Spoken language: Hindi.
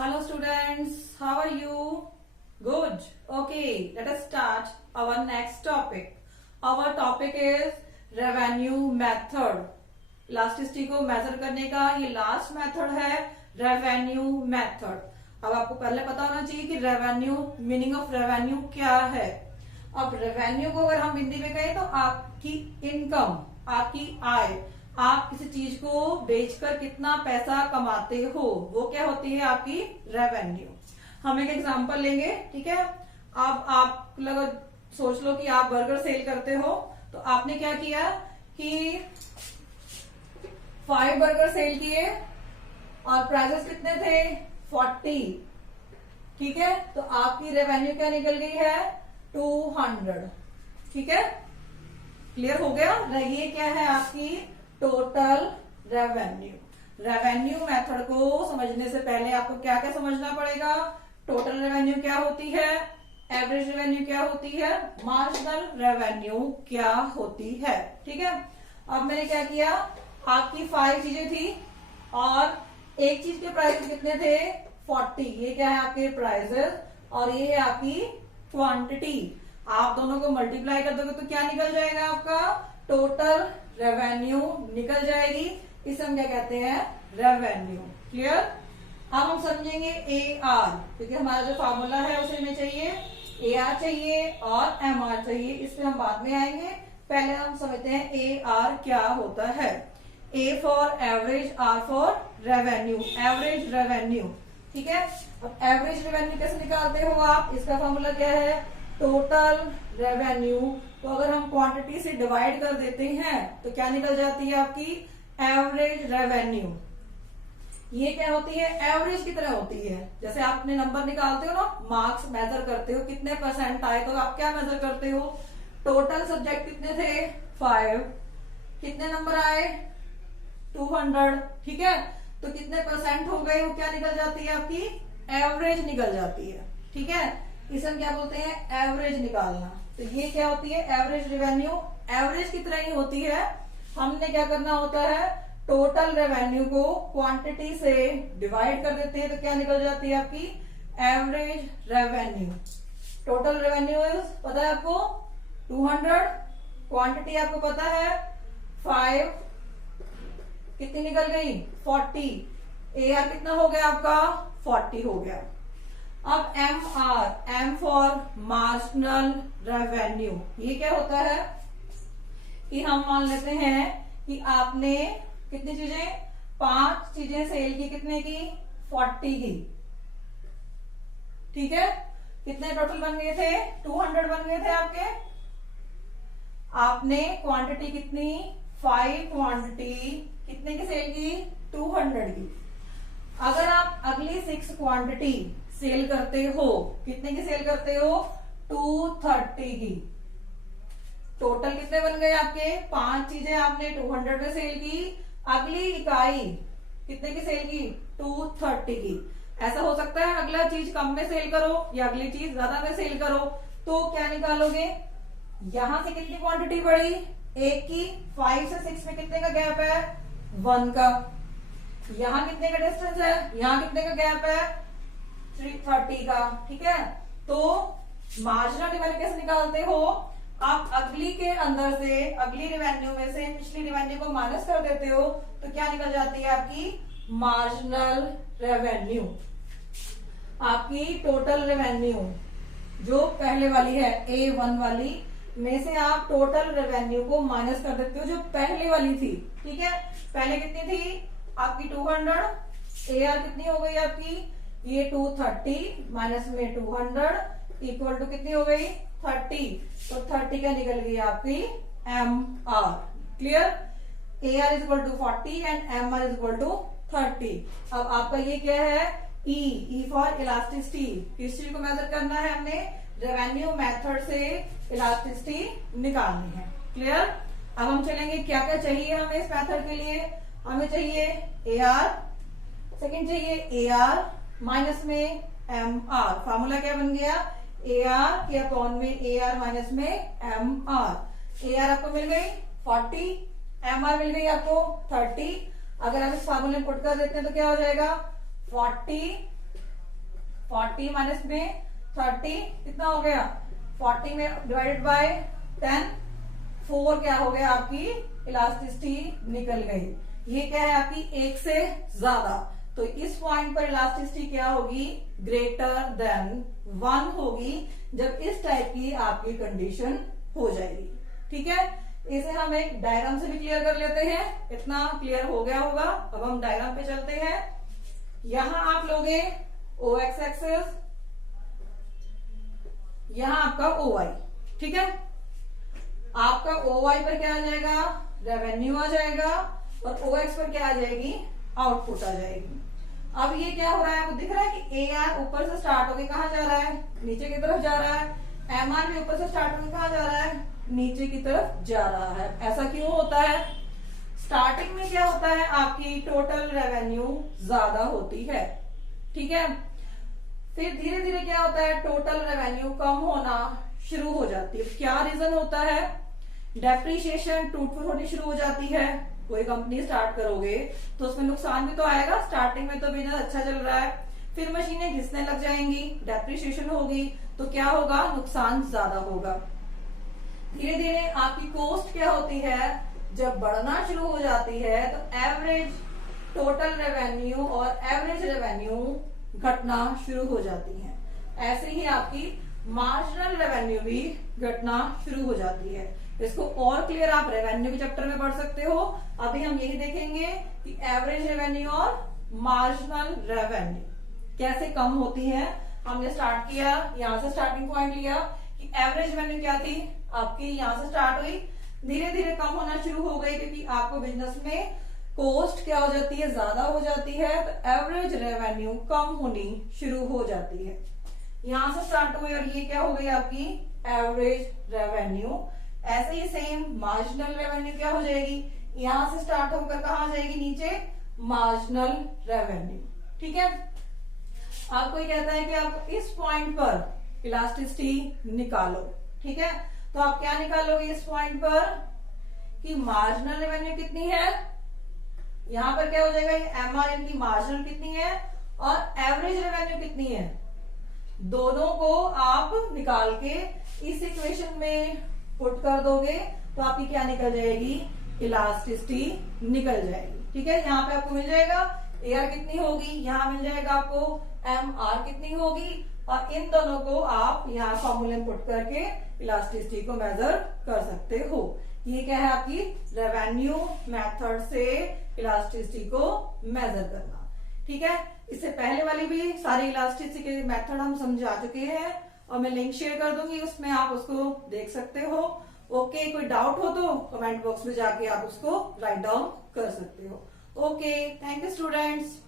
Hello students, how are you? Good. Okay, let us start our next topic. Our topic is revenue method. Elasticity को मेजर करने का ये लास्ट मेथड है रेवेन्यू मेथड. अब आपको पहले पता होना चाहिए कि रेवेन्यू, मीनिंग ऑफ रेवेन्यू क्या है. अब रेवेन्यू को अगर हम हिंदी में कहें तो आपकी इनकम, आपकी आय, आप किसी चीज को बेचकर कितना पैसा कमाते हो, वो क्या होती है आपकी रेवेन्यू. हम एक एग्जांपल लेंगे, ठीक है. अब आप सोच लो कि आप बर्गर सेल करते हो, तो आपने क्या किया कि 5 बर्गर सेल किए और प्राइसेस कितने थे 40, ठीक है. तो आपकी रेवेन्यू क्या निकल गई है 200, ठीक है. क्लियर हो गया. ये क्या है आपकी टोटल रेवेन्यू. रेवेन्यू मेथड को समझने से पहले आपको क्या क्या समझना पड़ेगा. टोटल रेवेन्यू क्या होती है, एवरेज रेवेन्यू क्या होती है, मार्जिनल रेवेन्यू क्या होती है, ठीक है. अब मैंने क्या किया, आपकी 5 चीजें थी और एक चीज के प्राइस कितने थे 40. ये क्या है आपके प्राइसेस और ये है आपकी क्वांटिटी. आप दोनों को मल्टीप्लाई कर दोगे तो क्या निकल जाएगा, आपका टोटल रेवेन्यू निकल जाएगी. इसे हम क्या कहते हैं, रेवेन्यू. क्लियर. अब हम समझेंगे ए आर, क्योंकि हमारा जो फॉर्मूला है उसे हमें चाहिए ए आर चाहिए और एम आर चाहिए. इस पे हम बाद में आएंगे. पहले हम समझते हैं ए आर क्या होता है. A for average, R for revenue, average revenue, ठीक है. अब एवरेज रेवेन्यू कैसे निकालते हो आप, इसका फॉर्मूला क्या है, टोटल रेवेन्यू को अगर हम क्वांटिटी से डिवाइड कर देते हैं तो क्या निकल जाती है आपकी एवरेज रेवेन्यू. ये क्या होती है, एवरेज की तरह होती है. जैसे आप अपने नंबर निकालते हो ना, मार्क्स मेजर करते हो, कितने परसेंट आए, तो आप क्या मेजर करते हो, टोटल सब्जेक्ट कितने थे 5, कितने नंबर आए 200, ठीक है. तो कितने परसेंट हो गए, वो क्या निकल जाती है आपकी एवरेज निकल जाती है, ठीक है. इसे हम क्या बोलते हैं, एवरेज निकालना. तो ये क्या होती है एवरेज रेवेन्यू. एवरेज की तरह ही होती है. हमने क्या करना होता है, टोटल रेवेन्यू को क्वांटिटी से डिवाइड कर देते हैं तो क्या निकल जाती है आपकी एवरेज रेवेन्यू. टोटल रेवेन्यू पता है आपको 200, क्वांटिटी आपको पता है 5, कितनी निकल गई 40. ए आर कितना हो गया आपका 40 हो गया. अब M R, M for marginal revenue. ये क्या होता है कि हम मान लेते हैं कि आपने कितनी चीजें 5 चीजें सेल की, कितने की 40 की, ठीक है. कितने टोटल बन गए थे 200 बन गए थे आपके. आपने क्वांटिटी कितनी 5 क्वांटिटी कितने की सेल की 200 की. अगर आप अगली 6 क्वांटिटी सेल करते हो, कितने की सेल करते हो 230 की. टोटल कितने बन गए आपके 5 चीजें आपने 200 में सेल की. अगली इकाई कितने की सेल की 230 की. ऐसा हो सकता है अगला चीज कम में सेल करो या अगली चीज ज्यादा में सेल करो, तो क्या निकालोगे, यहां से कितनी क्वांटिटी बढ़ी एक की. 5 से 6 में कितने का गैप है 1 का. यहां कितने का डिस्टेंस है, यहां कितने का गैप है 330 का, ठीक है. तो मार्जिनल रेवेन्यू कैसे निकालते हो, आप अगली के अंदर से, अगली रेवेन्यू में से पिछली रेवेन्यू को माइनस कर देते हो तो क्या निकल जाती है आपकी मार्जिनल रेवेन्यू. आपकी टोटल रेवेन्यू जो पहले वाली है A1 वाली में से आप टोटल रेवेन्यू को माइनस कर देते हो जो पहले वाली थी, ठीक है. पहले कितनी थी आपकी 200, ए आर कितनी हो गई आपकी ये 230 माइनस में 200 इक्वल टू कितनी हो गई 30. तो 30 का निकल गई आपकी M R. Clear. A R is equal to 40 and M R is equal to 30. अब आपका ये क्या है ई फॉर इलास्टिसिटी. किस चीज को मेजर करना है, हमने रेवेन्यू मेथड से इलास्टिसिटी निकालनी है. क्लियर. अब हम चलेंगे क्या क्या चाहिए हमें इस मेथड के लिए. हमें चाहिए ए आर, सेकेंड चाहिए ए आर माइनस में एम आर. फॉर्मूला क्या बन गया ए आर के अपॉन में ए आर माइनस में एम आर. ए आर आपको मिल गई 40, एम आर मिल गई आपको 30. अगर आप इस फार्मूले में पुट कर देते हैं तो क्या हो जाएगा 40 40 माइनस में 30 कितना हो गया, 40 में डिवाइडेड बाय 10, 4 क्या हो गया, आपकी इलास्टिसिटी निकल गई। ये क्या है आपकी 1 से ज्यादा, तो इस पॉइंट पर इलास्टिसिटी क्या होगी, ग्रेटर देन 1 होगी, जब इस टाइप की आपकी कंडीशन हो जाएगी। ठीक है, इसे हम एक डायग्राम से भी क्लियर कर लेते हैं। इतना क्लियर हो गया होगा। अब हम डायग्राम पे चलते हैं। यहां आप लोगे ओ एक्स एक्सेस, यहां आपका ओ वाई। ठीक है, आपका ओ वाई पर क्या आ जाएगा, रेवेन्यू आ जाएगा, और ओ एक्स पर क्या आ जाएगी, आउटपुट आ जाएगी। अब ये क्या हो रहा है, आपको दिख रहा है कि ए आर ऊपर से स्टार्ट होके कहां जा रहा है, नीचे की तरफ जा रहा है। एम आर भी ऊपर से स्टार्ट होकर कहां जा रहा है, नीचे की तरफ जा रहा है। ऐसा क्यों होता है, स्टार्टिंग में क्या होता है, आपकी टोटल रेवेन्यू ज्यादा होती है। ठीक है, फिर धीरे धीरे क्या होता है, टोटल रेवेन्यू कम होना शुरू हो जाती है। क्या रीजन होता है, डेप्रिसिएशन टूट फूट होनी शुरू हो जाती है। कोई कंपनी स्टार्ट करोगे तो उसमें नुकसान भी तो आएगा। स्टार्टिंग में तो बिजनेस अच्छा चल रहा है, फिर मशीनें घिसने लग जाएंगी, डेप्रिसिएशन होगी, तो क्या होगा, नुकसान ज्यादा होगा। धीरे धीरे आपकी कॉस्ट क्या होती है, जब बढ़ना शुरू हो जाती है तो एवरेज टोटल रेवेन्यू और एवरेज रेवेन्यू घटना शुरू हो जाती है। ऐसे ही आपकी मार्जिनल रेवेन्यू भी घटना शुरू हो जाती है। इसको और क्लियर आप रेवेन्यू के चैप्टर में पढ़ सकते हो। अभी हम यही देखेंगे कि एवरेज रेवेन्यू और मार्जिनल रेवेन्यू कैसे कम होती है। हमने स्टार्ट किया, यहां से स्टार्टिंग पॉइंट लिया कि एवरेज रेवेन्यू क्या थी, आपकी यहां से स्टार्ट हुई, धीरे धीरे कम होना शुरू हो गई, क्योंकि आपको बिजनेस में कॉस्ट क्या हो जाती है, ज्यादा हो जाती है, तो एवरेज रेवेन्यू कम होनी शुरू हो जाती है। यहां से स्टार्ट हुई और ये क्या हो गई आपकी एवरेज रेवेन्यू। ऐसे ही सेम मार्जिनल रेवेन्यू क्या हो जाएगी, यहां से स्टार्ट होकर कहां जाएगी, नीचे मार्जिनल रेवेन्यू। ठीक है, आपको ये कहता है कि आप इस पॉइंट पर इलास्टिसिटी निकालो। ठीक है, तो आप क्या निकालोगे इस पॉइंट पर कि मार्जिनल रेवेन्यू कितनी है, यहां पर क्या हो जाएगा, एमआरएन की मार्जिनल कितनी है और एवरेज रेवेन्यू कितनी है, दोनों को आप निकाल के इस इक्वेशन में पुट कर दोगे तो आपकी क्या निकल जाएगी, इलास्टिसिटी निकल जाएगी। ठीक है, यहाँ पे आपको मिल जाएगा ए आर कितनी होगी, यहाँ मिल जाएगा आपको एम आर कितनी होगी, और इन दोनों को आप यहाँ फॉर्मूले में पुट करके इलास्टिसिटी को मेजर कर सकते हो। ये क्या है आपकी रेवेन्यू मेथड से इलास्टिसिटी को मेजर करना। ठीक है, इससे पहले वाली भी सारी इलास्टिसिटी के मेथड हम समझा चुके हैं और मैं लिंक शेयर कर दूंगी, उसमें आप उसको देख सकते हो। ओके, कोई डाउट हो तो कमेंट बॉक्स में जाके आप उसको राइट डाउन कर सकते हो। Okay, thank you students.